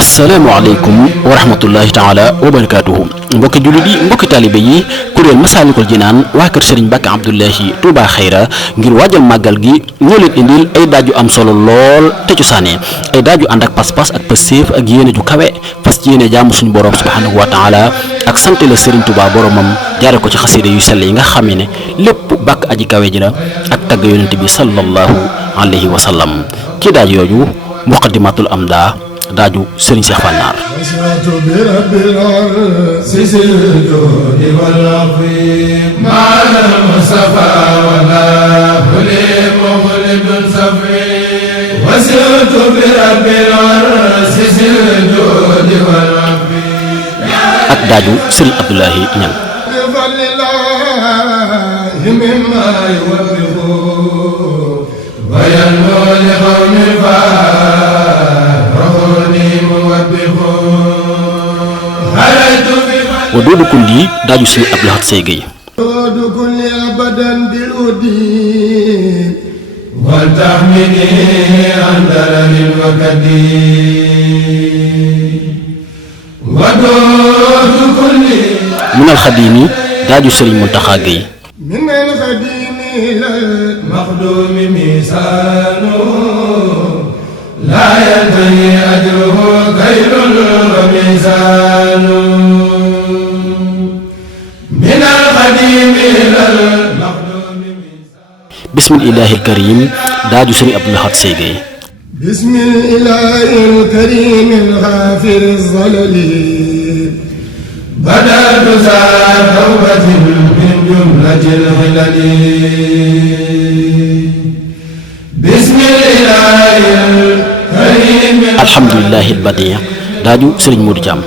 asalaamaaleykum wa rahmatullahi taala wa barakaatuhu mbokki jullit yi mbokki taalibe yi kuréel Masaalikul Jinaan waa kër Serigne Mbacke Abdoulahi Touba Xayra ngir waajal màggal gi ñoo leen indil ay daaju am solo lool te cosaane ay daaju ànd ak pas-pas ak pësséef ak yéene ju kawe fas ci yéene jaamu suñu borom subhanahu wa taala ak sant la Serigne Touba boromam jaare ko ci xasida yu sell yi nga xam ne lépp bàkk aji kawe ji la ak tagg yonent bi sallallahu alayhi wa sallam ci daaj yooyu muqaddimatul amda daaju Serigne Cheikh Fannar ak daaju Serigne Abdoulahi Niang wa doodu kulli daaju Serigne Abdou Lahad Seye Gueye minal xadimi daaju Serigne Mountakha Gueye bismillahil karim daaju Serigne Abdou Lahad Seye Gueye bismillahil karim al-ghafir az-zalali badatu za tawbatin min jumlatil hilali bismillahil karim alhamdulillahil badi daaju Serigne Modou Thiam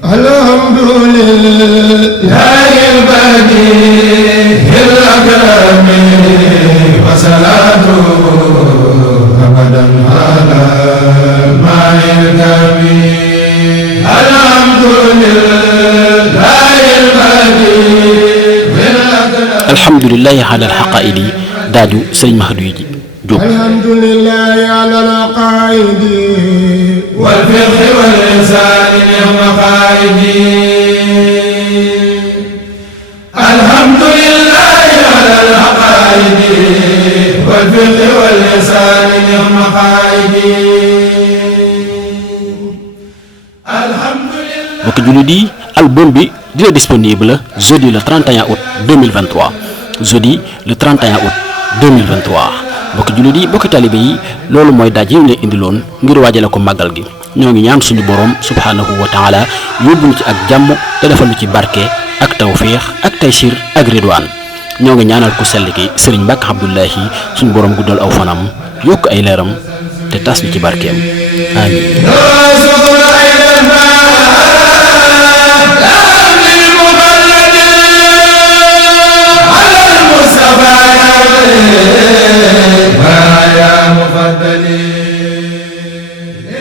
alhamdulillahil badi hil akrami wa salatu abadan ala ma'il kami alhamdulillahil badi hil akrami alhamdulillahi ala alxaqaidi daaju Serigne Mahadou Diop alhamdulillahi ala alqaidi wal fiqhi wal lisani ni'ma qaidi alhamdulillahi ala alqaidi wal fiqhi wal lisani ni'ma qaidi alhamdulillah. mbokk jullit yi album bi dina disponible jeudi le 31 août 2023 jeudi le 31 août 2023 mbokki jullit yi mbokki talibe yi loolu mooy daaj yi ñu leen indiloon ngir waajale ko màggal gi ñoo ngi ñaan suñu borom subhanahu wa taala yóbbuñu ci ak jàmm te defal ñu ci barke ak tawféex ak taysir ak ridwaan ñoo ngi ñaanal ku sell ki Serigne Mbacke Abdoulahi suñu borom guddal aw fanam yokk ay leeram te tas ñu ci barkeem amiin